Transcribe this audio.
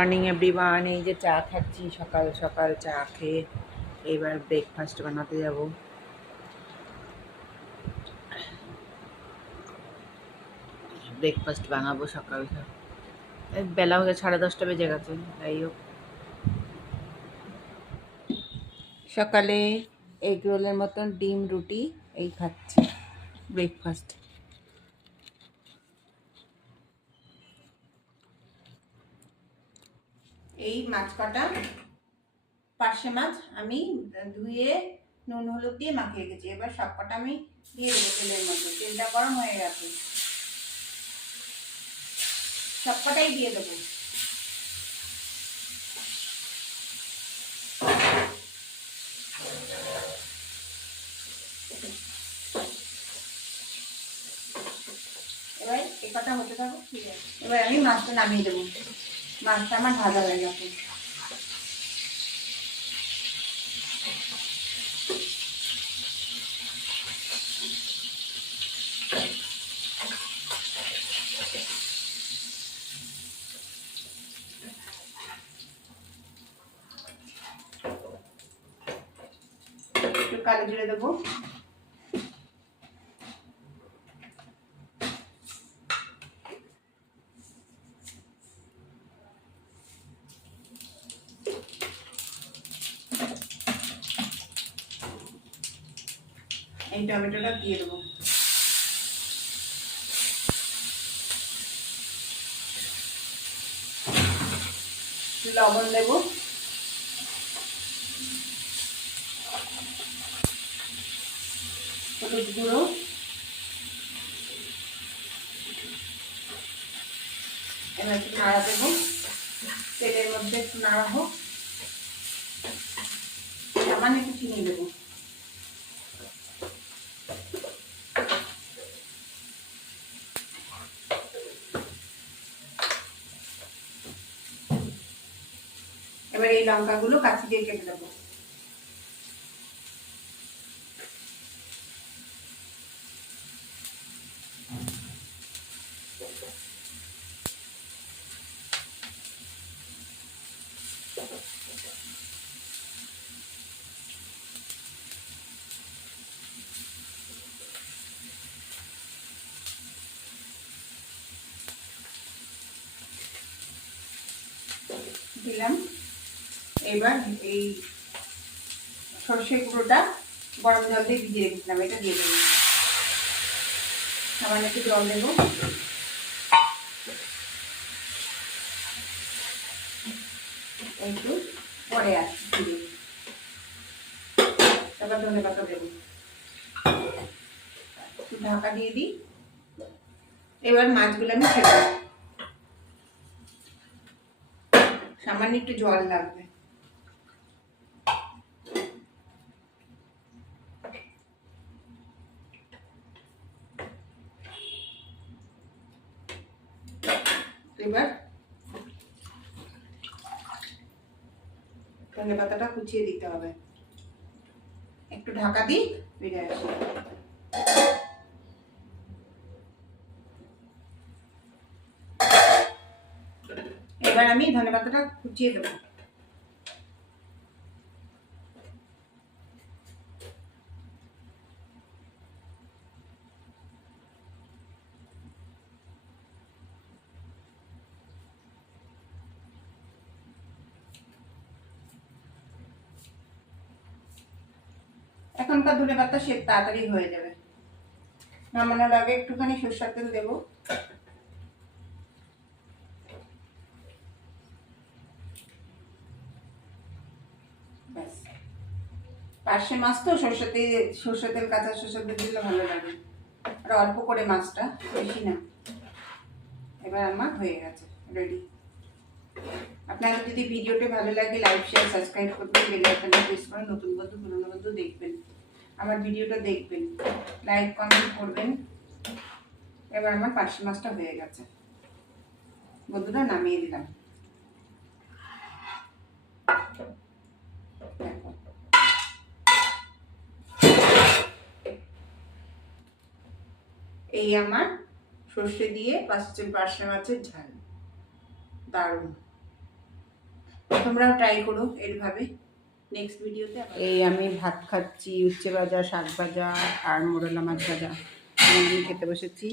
Morning everyone এই যে চা খাচ্ছি, সকাল সকাল চা খেয়ে এবার ব্রেকফাস্ট বানাতে যাব। ব্রেকফাস্ট বানাবো সকাল বেলা হয়ে সাড়ে দশটা বেজে গেছে। যাই হোক। সকালে এগ রোলের মতন ডিম, রুটি, এই খাচ্ছি। ব্রেকফাস্ট এই মাছ কটা? পার্শে মাছ আমি ধুয়ে নুন, হলুদ দিয়ে মাখিয়ে রেখেছি। এবার সব কটা আমি দিয়ে দেবো তেলের মধ্যে। তেলটা গরম হয়ে গেছে। সব কটাই দিয়ে দেবো। এবার এ কটা হতে থাকো ঠিক আছে এবার আমি মাছটা নামিয়ে দেবো। মাছটা আমার ভাজা হয়ে গেছে। একটু কালো জিরে দেবো। এই টমেটোটা দিয়ে দেবো। লবণ দেবো। হলুদ গুঁড়ো। এবার একটু নাড়া দেবো। তেলের মধ্যে একটু নাড়া হোক। সামান্য একটু চিনি দেবো। এবার এই লঙ্কাগুলো কাঁচি দিয়ে কেটে দেবো দিলাম। এবার এই সর্ষে গুঁড়োটা গরম জল দিয়ে ভিজিয়ে রেখেছিলাম, এটা দিয়ে দেবো। সামান্য একটু জল দেবো। একটু পরে আসছি তারপর ধনে পাতা দেবো। ঢাকা দিয়ে দিই। এবার মাছগুলো আমি ছেড়ে সামান্য একটু জল লাগবে। এবার ধনে পাতাটা কুচিয়ে দিতে হবে। একটু ঢাকা দিই, ফিরে আসি। এবার আমি ধনে পাতাটা কুচিয়ে দেবো। এখনকার ধনে পাতা সে তাড়াতাড়ি হয়ে যাবে। নামানোর আগে একটুখানি সরষের তেল দেবো। পার্শে মাছ তো সরষে তেল সরষে তেল, কাঁচা সরষের তেল দিলে ভালো লাগে। আর অল্প করে মাছটা, বেশি না। এবার আমার হয়ে গেছে রেডি আপনাদের যদি ভিডিওটি ভালো লাগে লাইক শেয়ার সাবস্ক্রাইব করবেন বেল আইকনটা প্রেস করে নতুন বন্ধু, পুরনো বন্ধু দেখবেন। আমার ভিডিওটা দেখবেন লাইক কমেন্ট করবেন। এবার আমার পার্শে মাছটা হয়ে গেছে। বন্ধুরা, নামিয়ে দিলাম। এই আমার সর্ষে দিয়ে পাঁচটা পার্শে মাছের ঝাল। দারুণ। তোমরাও ট্রাই করো এইভাবে নেক্সট ভিডিওতে এই আমি ভাত খাচ্ছি, উচ্ছে ভাজা, শাক ভাজা আর মোরলা মাছ ভাজা। আমি খেতে বসেছি।